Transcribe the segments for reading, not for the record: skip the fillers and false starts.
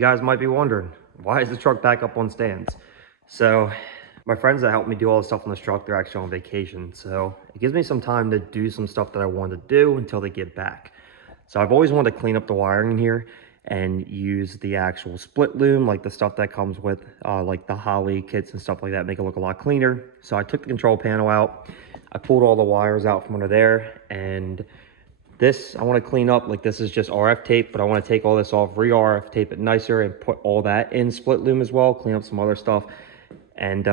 you guys might be wondering, why is the truck back up on stands? So my friends that helped me do all the stuff on this truck, they're actually on vacation. So it gives me some time to do some stuff that I wanted to do until they get back. So I've always wanted to clean up the wiring in here and use the actual split loom, like the stuff that comes with like the Holly kits and stuff like that, make it look a lot cleaner. So I took the control panel out, I pulled all the wires out from under there, and this I want to clean up. Like, this is just RF tape, but I want to take all this off, re-RF tape it nicer, and put all that in split loom as well, clean up some other stuff, and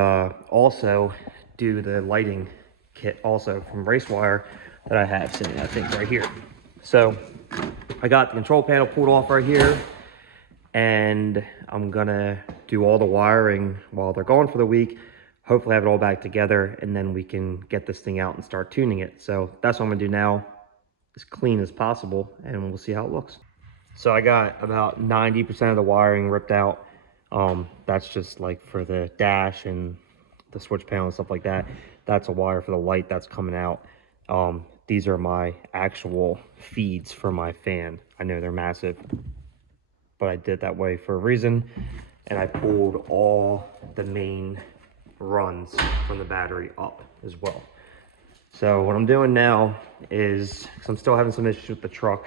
also do the lighting kit also from Race Wire that I have sitting, I think, right here. So I got the control panel pulled off right here, and I'm gonna do all the wiring while they're gone for the week. Hopefully have it all back together, and then we can get this thing out and start tuning it. So that's what I'm gonna do now, as clean as possible, and we'll see how it looks. So I got about 90% of the wiring ripped out. That's just like for the dash and the switch panel and stuff like that. That's a wire for the light that's coming out. These are my actual feeds for my fan. I know they're massive, but I did that way for a reason. And I pulled all the main runs from the battery up as well. So what I'm doing now is, because I'm still having some issues with the truck,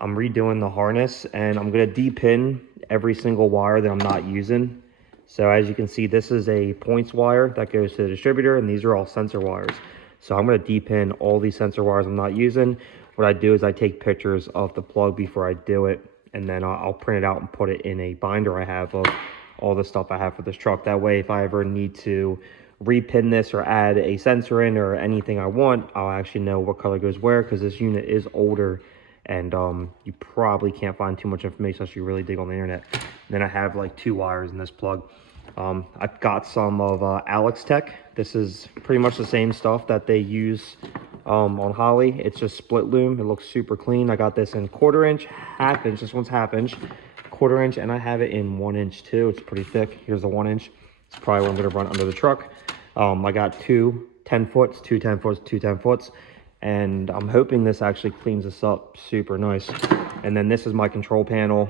I'm redoing the harness, and I'm going to de-pin every single wire that I'm not using. So as you can see, this is a points wire that goes to the distributor, and these are all sensor wires. So I'm going to de-pin all these sensor wires I'm not using. What I do is I take pictures of the plug before I do it, and then I'll print it out and put it in a binder I have of all the stuff I have for this truck. That way, if I ever need to repin this or add a sensor in or anything I want, I'll actually know what color goes where, because this unit is older, and you probably can't find too much information unless you really dig on the internet. And then I have like 2 wires in this plug. I've got some of Alex Tech. This is pretty much the same stuff that they use on Holly. It's just split loom. It looks super clean. I got this in 1/4 inch, 1/2 inch. This one's 1/2 inch, 1/4 inch, and I have it in 1 inch too. It's pretty thick. Here's the 1 inch. It's probably what I'm going to run under the truck. I got 2 10-foots, 2 10-foots, 2 10-foots, and I'm hoping this actually cleans this up super nice. And then this is my control panel.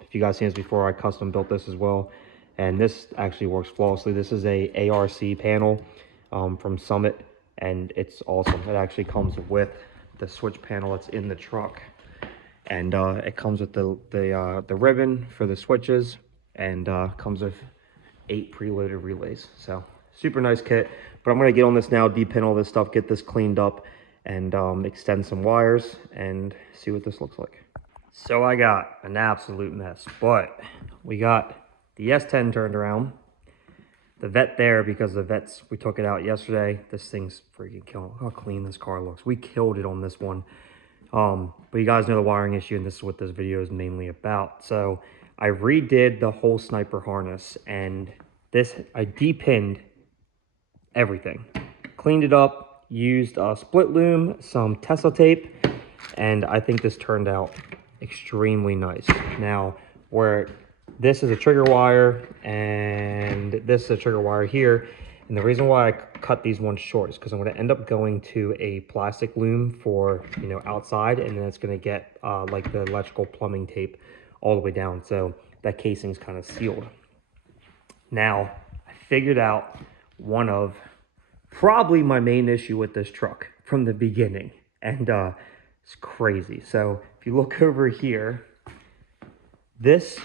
If you guys seen this before, I custom built this as well, and this actually works flawlessly. This is a ARC panel from Summit, and it's awesome. It actually comes with the switch panel that's in the truck, and it comes with the ribbon for the switches, and comes with 8 preloaded relays. So super nice kit. But I'm going to get on this now, de-pin all this stuff, get this cleaned up, and extend some wires and see what this looks like. So I got an absolute mess, but we got the S10 turned around, the vet there, because the vets, we took it out yesterday. This thing's freaking killing. Look how clean this car looks. We killed it on this one. But you guys know the wiring issue, and this is what this video is mainly about. So I redid the whole sniper harness, and this, I de-pinned everything, cleaned it up, used split loom, some Tesla tape, and I think this turned out extremely nice. Now, where this is a trigger wire and this is a trigger wire here, and the reason why I cut these ones short is because I'm going to end up going to a plastic loom for, you know, outside, and then it's going to get like the electrical plumbing tape all the way down, so that casing's kind of sealed. Now, I figured out one of probably my main issue with this truck from the beginning, and it's crazy. So if you look over here, this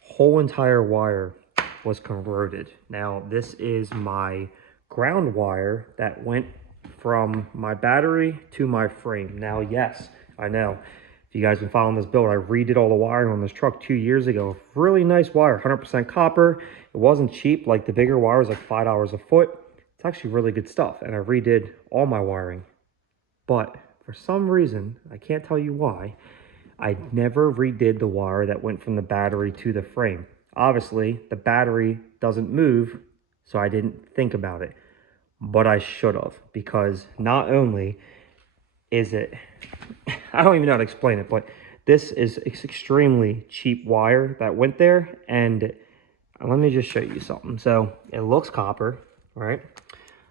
whole entire wire was converted. Now, this is my ground wire that went from my battery to my frame. Now, yes, I know, if you guys been following this build, I redid all the wiring on this truck 2 years ago. Really nice wire, 100% copper. It wasn't cheap. Like, the bigger wire was like $5 a foot. It's actually really good stuff, and I redid all my wiring. But for some reason, I can't tell you why, I never redid the wire that went from the battery to the frame. Obviously, the battery doesn't move, so I didn't think about it. But I should have, because not only is it, I don't even know how to explain it, but this is extremely cheap wire that went there. And let me just show you something. So it looks copper, right?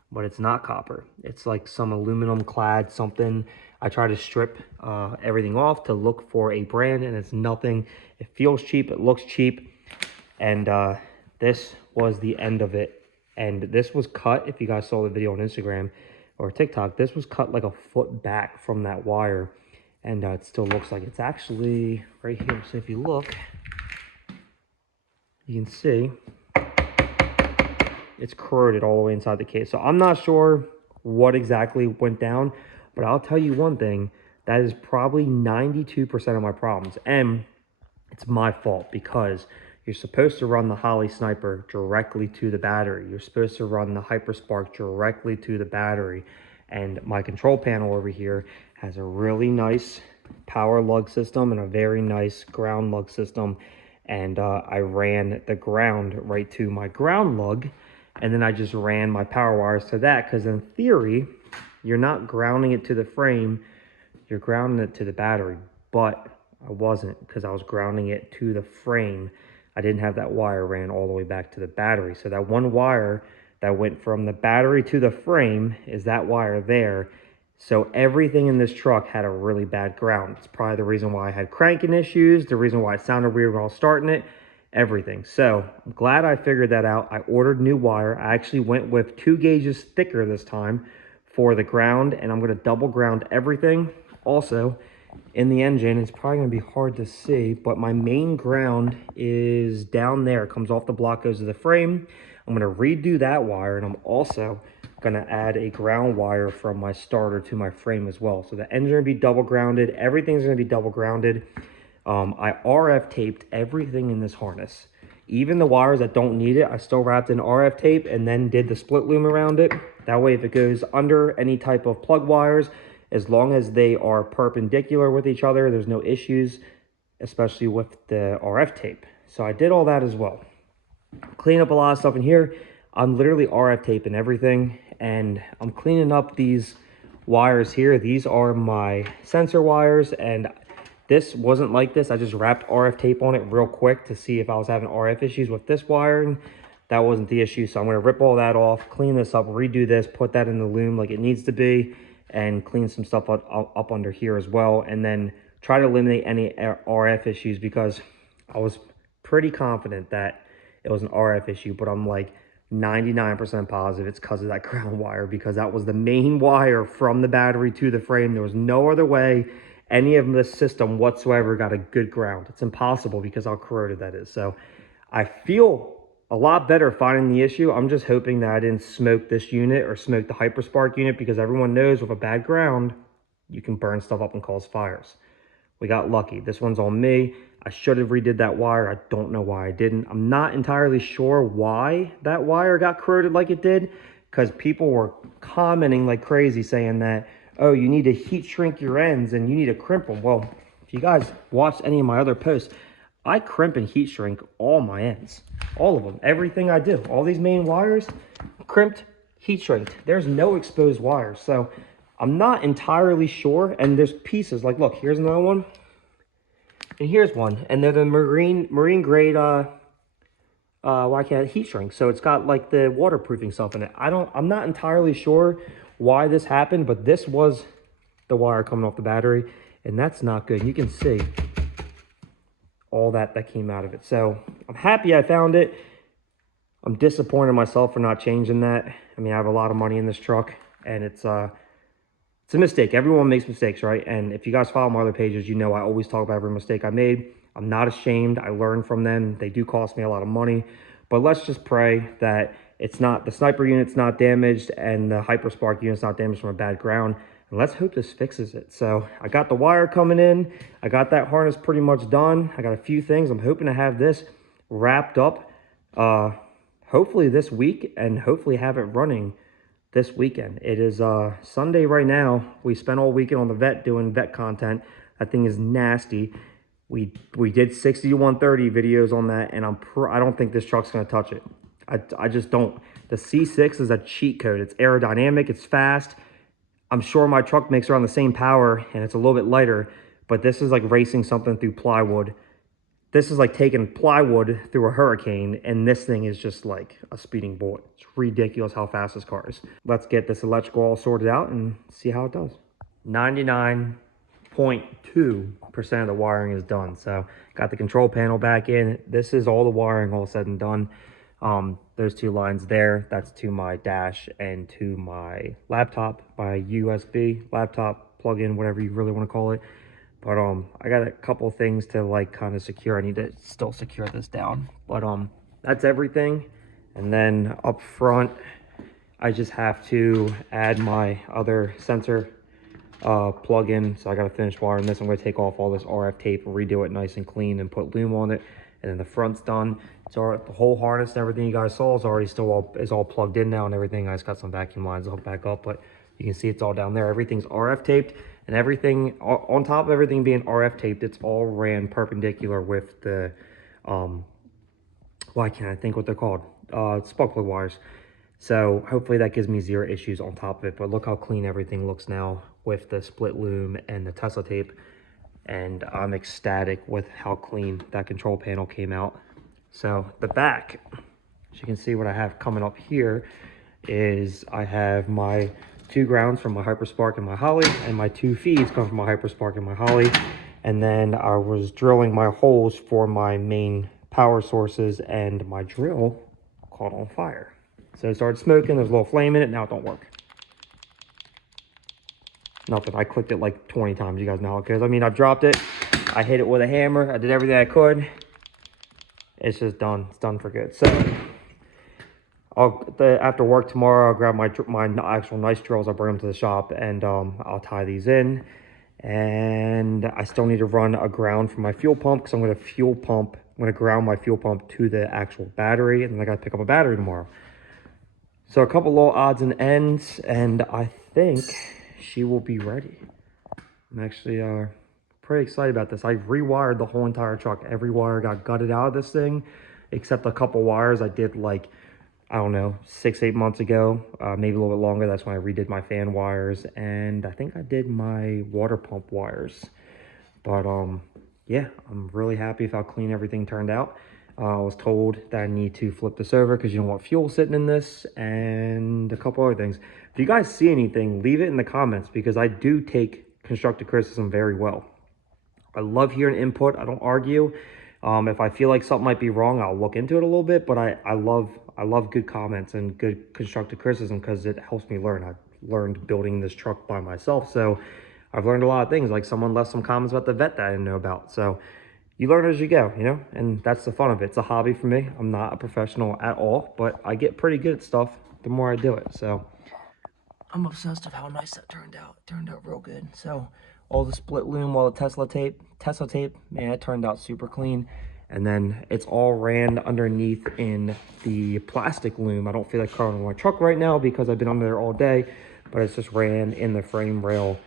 But it's not copper. It's like some aluminum clad something. I try to strip everything off to look for a brand, and it's nothing. It feels cheap, it looks cheap, and this was the end of it. And this was cut, if you guys saw the video on Instagram or TikTok, this was cut like a foot back from that wire, and it still looks like it's actually right here. So if you look, you can see it's corroded all the way inside the case. So I'm not sure what exactly went down, but I'll tell you one thing, that is probably 92% of my problems. And it's my fault because you're supposed to run the Holley Sniper directly to the battery. You're supposed to run the Hyperspark directly to the battery. And my control panel over here has a really nice power lug system and a very nice ground lug system. And I ran the ground right to my ground lug, and then I just ran my power wires to that, because in theory, you're not grounding it to the frame, you're grounding it to the battery. But I wasn't, because I was grounding it to the frame. I didn't have that wire ran all the way back to the battery. So that one wire that went from the battery to the frame is that wire there. So everything in this truck had a really bad ground. It's probably the reason why I had cranking issues, the reason why it sounded weird when I was starting it, everything. So I'm glad I figured that out. I ordered new wire. I actually went with 2 gauges thicker this time for the ground, and I'm going to double ground everything. Also, in the engine, it's probably going to be hard to see, but my main ground is down there. It comes off the block, goes to the frame. I'm going to redo that wire, and I'm also going to add a ground wire from my starter to my frame as well. So the engine's going to be double grounded. Everything's going to be double grounded. I RF taped everything in this harness. Even the wires that don't need it, I still wrapped in RF tape and then did the split loom around it. That way, if it goes under any type of plug wires, as long as they are perpendicular with each other, there's no issues, especially with the RF tape. So I did all that as well. Clean up a lot of stuff in here. I'm literally RF taping everything, and I'm cleaning up these wires here. These are my sensor wires, and this wasn't like this. I just wrapped RF tape on it real quick to see if I was having RF issues with this wire, and that wasn't the issue. So I'm going to rip all that off, clean this up, redo this, put that in the loom like it needs to be, and clean some stuff up under here as well, and then try to eliminate any RF issues, because I was pretty confident that it was an RF issue, but I'm like 99% positive it's because of that ground wire, because that was the main wire from the battery to the frame. There was no other way any of this system whatsoever got a good ground. It's impossible because how corroded that is. So I feel a lot better finding the issue. I'm just hoping that I didn't smoke this unit or smoke the Hyperspark unit, because everyone knows with a bad ground, you can burn stuff up and cause fires. We got lucky. This one's on me. I should have redid that wire. I don't know why I didn't. I'm not entirely sure why that wire got corroded like it did, because people were commenting like crazy saying that, oh, you need to heat shrink your ends and you need to crimp them. Well, if you guys watched any of my other posts, I crimp and heat shrink all my ends. All of them. Everything I do. All these main wires, crimped, heat shrinked. There's no exposed wires. So I'm not entirely sure. And there's pieces. Like, look, here's another one. And here's one. And they're the marine grade why can't heat shrink? So it's got like the waterproofing stuff in it. I'm not entirely sure why this happened, but this was the wire coming off the battery, and that's not good. You can see all that came out of it. So I'm happy I found it. I'm disappointed in myself for not changing that. I mean, I have a lot of money in this truck, and it's a mistake. Everyone makes mistakes, right? And if you guys follow my other pages, you know I always talk about every mistake I made. I'm not ashamed. I learned from them. They do cost me a lot of money, but let's just pray that it's not, the sniper unit's not damaged and the Hyperspark unit's not damaged from a bad ground. And let's hope this fixes it. So I got the wire coming in. I got that harness pretty much done. I got a few things. I'm hoping to have this wrapped up hopefully this week, and hopefully have it running this weekend. It is Sunday right now. We spent all weekend on the vet doing vet content. That thing is nasty. We did 60 to 130 videos on that, and I don't think this truck's going to touch it. I just don't. The C6 is a cheat code. It's aerodynamic. It's fast. I'm sure my truck makes around the same power, and it's a little bit lighter, but this is like racing something through plywood. This is like taking plywood through a hurricane, and this thing is just like a speeding bullet. It's ridiculous how fast this car is. Let's get this electrical all sorted out and see how it does. 99.2% of the wiring is done. So got the control panel back in. This is all the wiring all said and done. There's 2 lines there. That's to my dash and to my laptop, my USB laptop plug-in, whatever you really want to call it. But I got a couple things to like kind of secure. I need to still secure this down. But that's everything. And then up front, I just have to add my other sensor plug-in. So I got to finish wiring this. I'm going to take off all this RF tape, redo it nice and clean, and put loom on it. And then the front's done. So the whole harness and everything you guys saw is already all plugged in now and everything. I just got some vacuum lines to hook back up, but you can see it's all down there. Everything's RF taped, and everything on top of everything being RF taped, it's all ran perpendicular with the why can't I think what they're called? Spark plug wires. So hopefully that gives me 0 issues on top of it. But look how clean everything looks now with the split loom and the Tesla tape. And I'm ecstatic with how clean that control panel came out. So the back, as you can see, what I have coming up here is I have my 2 grounds from my Hyperspark and my Holly, and my 2 feeds come from my Hyperspark and my Holly. And then I was drilling my holes for my main power sources, and my drill caught on fire. So it started smoking, there's a little flame in it, now it don't work. Nothing, I clicked it like 20 times, you guys know how it goes. I mean, I dropped it, I hit it with a hammer, I did everything I could. It's just done, it's done for good. So, after work tomorrow, I'll grab my actual nice drills, I'll bring them to the shop, and I'll tie these in. And I still need to run a ground for my fuel pump, because I'm going to ground my fuel pump to the actual battery, and then I got to pick up a battery tomorrow. So a couple little odds and ends, and I think she will be ready. I'm actually pretty excited about this. I rewired the whole entire truck. Every wire got gutted out of this thing, except a couple wires I did like, I don't know, 6-8 months ago, maybe a little bit longer. That's when I redid my fan wires, and I think I did my water pump wires. But yeah, I'm really happy with how clean everything turned out. I was told that I need to flip this over because you don't want fuel sitting in this, and a couple other things. If you guys see anything, leave it in the comments, because I do take constructive criticism very well. I love hearing input. I don't argue. If I feel like something might be wrong, I'll look into it a little bit, but I love good comments and good constructive criticism, because it helps me learn. I've learned building this truck by myself, so I've learned a lot of things. Like someone left some comments about the vet that I didn't know about. So you learn as you go, you know, and that's the fun of it. It's a hobby for me. I'm not a professional at all, but I get pretty good at stuff the more I do it. So I'm obsessed with how nice that turned out. It turned out real good. So all the split loom, all the Tesla tape, man, it turned out super clean. And then it's all ran underneath in the plastic loom. I don't feel like carrying my truck right now because I've been under there all day, but it's just ran in the frame rail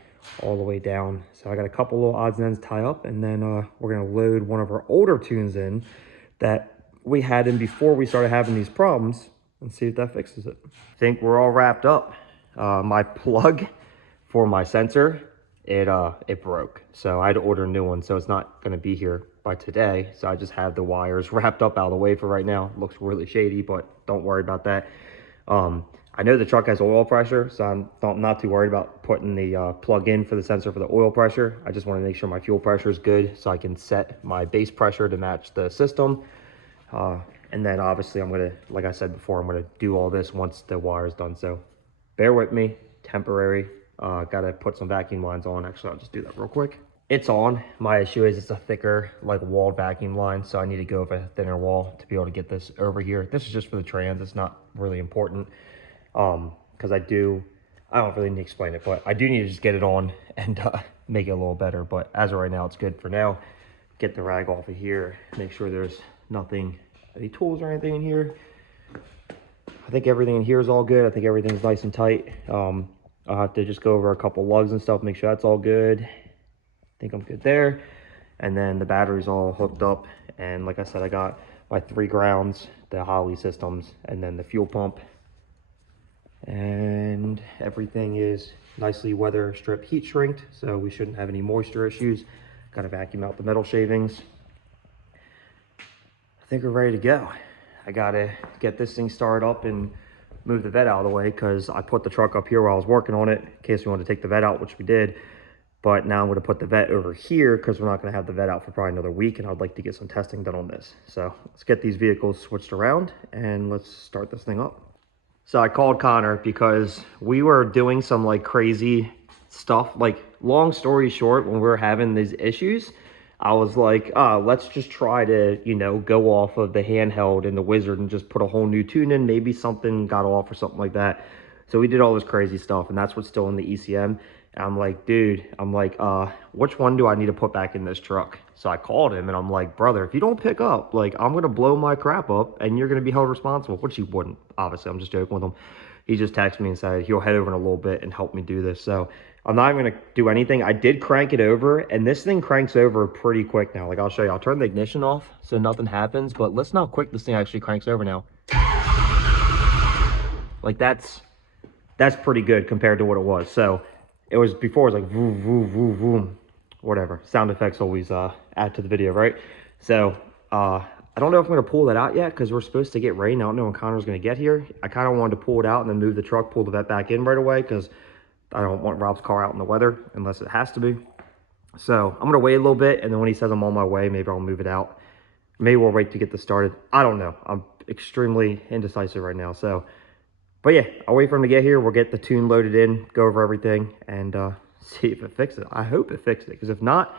all the way down. So I got a couple little odds and ends tie up, and then we're gonna load one of our older tunes in that we had in before we started having these problems, and see if that fixes it. I think we're all wrapped up. My plug for my sensor, it broke, so I had to order a new one, so it's not gonna be here by today. So I just have the wires wrapped up out of the way for right now. It looks really shady, but don't worry about that. I know the truck has oil pressure, so I'm not too worried about putting the plug in for the sensor for the oil pressure. I just want to make sure my fuel pressure is good, so I can set my base pressure to match the system. And then obviously I'm going to, like I said before, I'm going to do all this once the wire is done. So bear with me, temporary. Got to put some vacuum lines on. Actually, I'll just do that real quick. It's on. My issue is it's a thicker, like, walled vacuum line, so I need to go with a thinner wall to be able to get this over here. This is just for the trans. It's not really important. Because I don't really need to explain it, but I do need to just get it on and make it a little better. But as of right now, it's good for now. Get the rag off of here, make sure there's nothing, any tools or anything in here. I think everything in here is all good. I think everything's nice and tight. I'll have to just go over a couple lugs and stuff, make sure that's all good. I think I'm good there. And then the battery's all hooked up, and like I said, I got my 3 grounds, the Holly systems, and then the fuel pump. And everything is nicely weather strip heat shrinked, so we shouldn't have any moisture issues. Got to vacuum out the metal shavings. I think we're ready to go. I gotta get this thing started up and move the vet out of the way because I put the truck up here while I was working on it in case we wanted to take the vet out, which we did. But now I'm going to put the vet over here because we're not going to have the vet out for probably another week, and I'd like to get some testing done on this. So let's get these vehicles switched around and let's start this thing up. So I called Connor because we were doing some like crazy stuff. Like, long story short, when we were having these issues, I was like, let's just try to, you know, go off of the handheld and the Wizard and just put a whole new tune in. Maybe something got off or something like that. So we did all this crazy stuff, and that's what's still in the ECM. And I'm like, dude, which one do I need to put back in this truck? So I called him and I'm like, brother, if you don't pick up, like, I'm going to blow my crap up and you're going to be held responsible, which he wouldn't, obviously. I'm just joking with him. He just texted me and said he'll head over in a little bit and help me do this. So I'm not even going to do anything. I did crank it over, and this thing cranks over pretty quick now. Like, I'll show you. I'll turn the ignition off so nothing happens, but listen how quick this thing actually cranks over now. Like, that's pretty good compared to what it was. So it was before, it was like vroom, vroom, vroom, vroom, whatever. Sound effects always add to the video, right? So I don't know if I'm going to pull that out yet because we're supposed to get rain. I don't know when Connor's going to get here. I kind of wanted to pull it out and then move the truck, pull the vet back in right away because I don't want Rob's car out in the weather unless it has to be. So I'm going to wait a little bit, and then when he says I'm on my way, maybe I'll move it out. Maybe we'll wait to get this started. I don't know. I'm extremely indecisive right now. So, but yeah, I'll wait for him to get here. We'll get the tune loaded in, go over everything, and see if it fixes it. I hope it fixes it, because if not,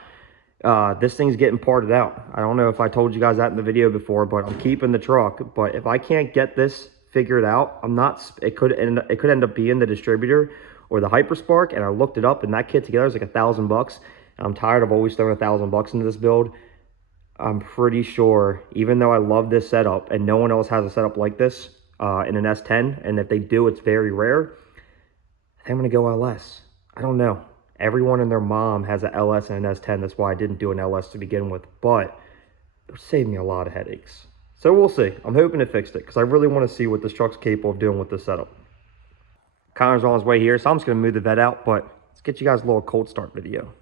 this thing's getting parted out. I don't know if I told you guys that in the video before, but I'm keeping the truck. But if I can't get this figured out, I'm not. It could end up being the distributor or the Hyperspark. And I looked it up, and that kit together is like $1,000. I'm tired of always throwing $1,000 into this build. I'm pretty sure, even though I love this setup, and no one else has a setup like this in an S10, and if they do, it's very rare, I think I'm gonna go LS. I don't know. Everyone and their mom has an LS and an S10. That's why I didn't do an LS to begin with, but it saved me a lot of headaches. So we'll see. I'm hoping it fixed it, because I really want to see what this truck's capable of doing with this setup. Connor's on his way here, so I'm just gonna move the vet out, but let's get you guys a little cold start video.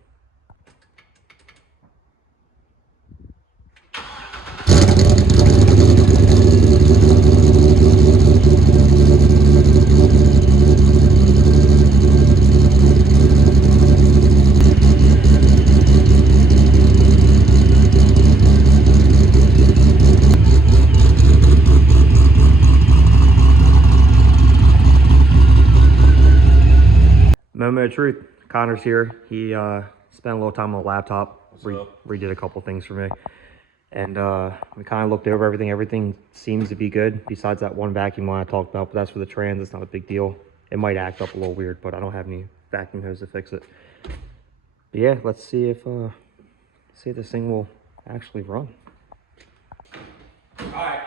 Moment of truth. Connor's here. He spent a little time on the laptop, redid a couple things for me, and we kind of looked over everything. Everything seems to be good, besides that one vacuum line I talked about, but that's for the trans. It's not a big deal. It might act up a little weird, but I don't have any vacuum hose to fix it. But yeah, let's see if this thing will actually run. All right.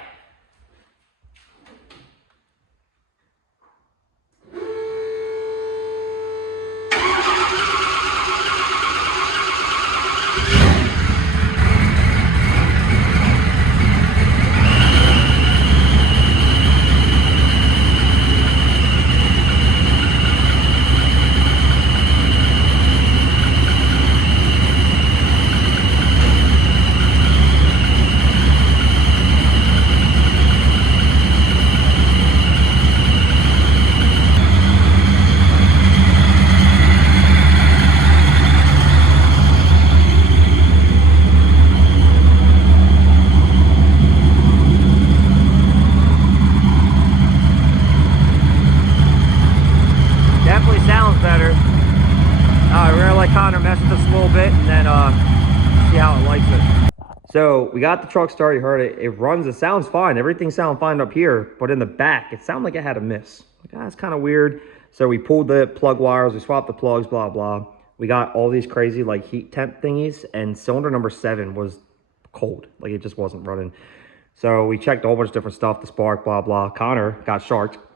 Definitely sounds better. We're gonna let Connor mess with this a little bit and then see how it likes it. So we got the truck started. You heard it. It runs. It sounds fine. Everything sounds fine up here, but in the back, it sounded like it had a miss. Like, that's kind of weird. So we pulled the plug wires. We swapped the plugs. Blah blah. We got all these crazy like heat temp thingies, and cylinder number 7 was cold. Like, it just wasn't running. So we checked a whole bunch of different stuff. The spark. Blah blah. Connor got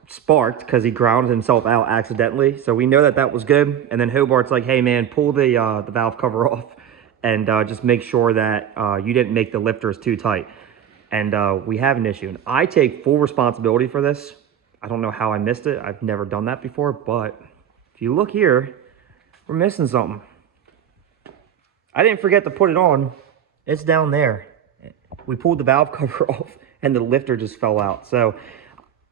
sparked because he grounded himself out accidentally, so we know that that was good. And then Hobart's like, hey man, pull the valve cover off and just make sure that you didn't make the lifters too tight. And we have an issue, and I take full responsibility for this. I don't know how I missed it. I've never done that before, but if you look here, we're missing something. I didn't forget to put it on. It's down there. We pulled the valve cover off and the lifter just fell out. So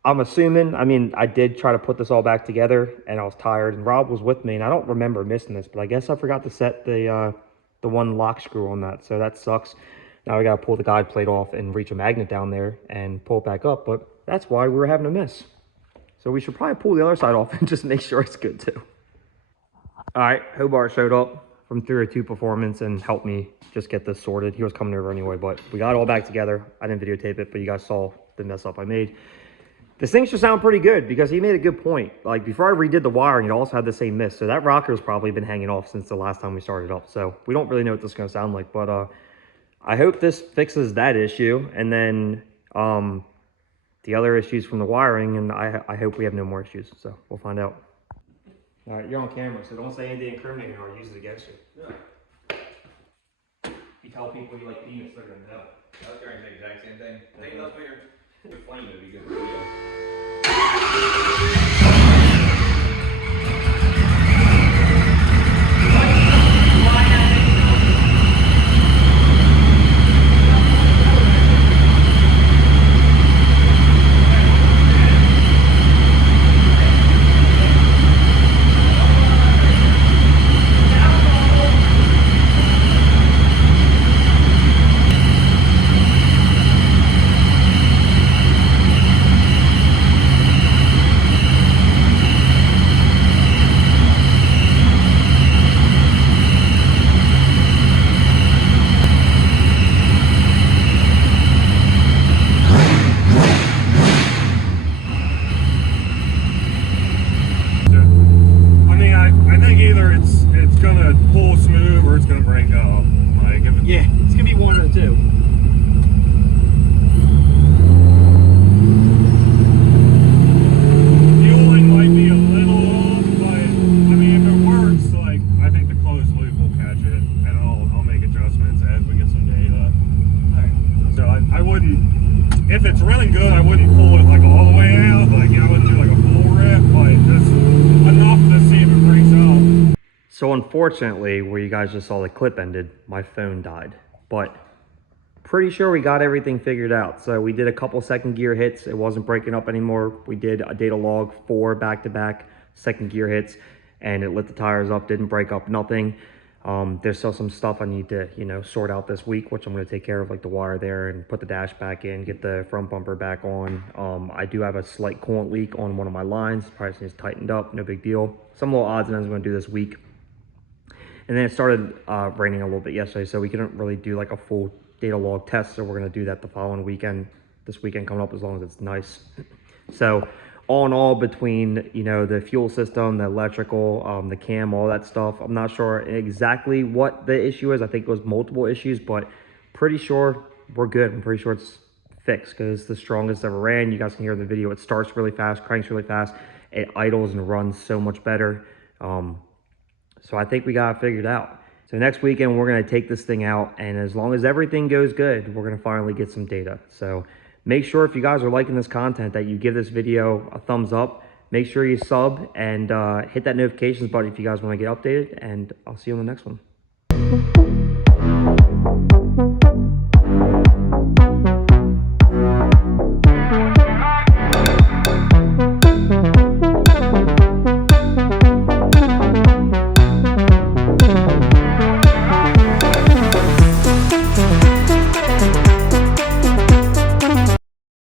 I'm assuming, I mean, I did try to put this all back together and I was tired and Rob was with me and I don't remember missing this, but I guess I forgot to set the one lock screw on that. So that sucks. Now we got to pull the guide plate off and reach a magnet down there and pull it back up, but that's why we were having a miss. So we should probably pull the other side off and just make sure it's good too. All right, Hobart showed up from 302 Performance and helped me just get this sorted. He was coming over anyway, but we got it all back together. I didn't videotape it, but you guys saw the mess up I made. This thing should sound pretty good because he made a good point. Like before I redid the wiring, it also had the same miss. So that rocker's probably been hanging off since the last time we started up. So we don't really know what this is going to sound like, but I hope this fixes that issue. And then the other issues from the wiring, and I hope we have no more issues. So we'll find out. All right, you're on camera, so don't say anything incriminating or I'll use it against you. Yeah. You tell people you like penis, they're going to know. I was trying to say the exact same thing. I think that's weird. It's funny to be good video. I think either it's gonna pull smooth or it's gonna break up. Like if it, Yeah, it's gonna be one of the two. fueling might be a little off, but I mean if it works, like I think the closed loop will catch it, and I'll make adjustments as we get some data. So I wouldn't, if it's really good, I wouldn't pull it like all the way out. Like I wouldn't do like a full rip, but just enough to see if it breaks up. So unfortunately, where you guys just saw the clip ended, my phone died. But pretty sure we got everything figured out. So we did a couple second gear hits. It wasn't breaking up anymore. We did a data log 4 back-to-back second gear hits, and it lit the tires up, didn't break up, nothing. There's still some stuff I need to, sort out this week, which I'm going to take care of, like the wire there and put the dash back in, get the front bumper back on. I do have a slight coolant leak on one of my lines. Probably needs tightened up, no big deal. Some little odds and ends I'm going to do this week. And then it started raining a little bit yesterday, so we couldn't really do like a full data log test. So we're going to do that the following weekend, this weekend coming up, as long as it's nice. So all in all, between, the fuel system, the electrical, the cam, all that stuff, I'm not sure exactly what the issue is. I think it was multiple issues, but pretty sure we're good. I'm pretty sure it's fixed because it's the strongest ever ran. You guys can hear in the video, it starts really fast, cranks really fast. It idles and runs so much better. So I think we got it figured out. So next weekend, we're going to take this thing out, and as long as everything goes good, we're going to finally get some data. So make sure if you guys are liking this content that you give this video a thumbs up. Make sure you sub and hit that notifications button if you guys want to get updated, and I'll see you on the next one.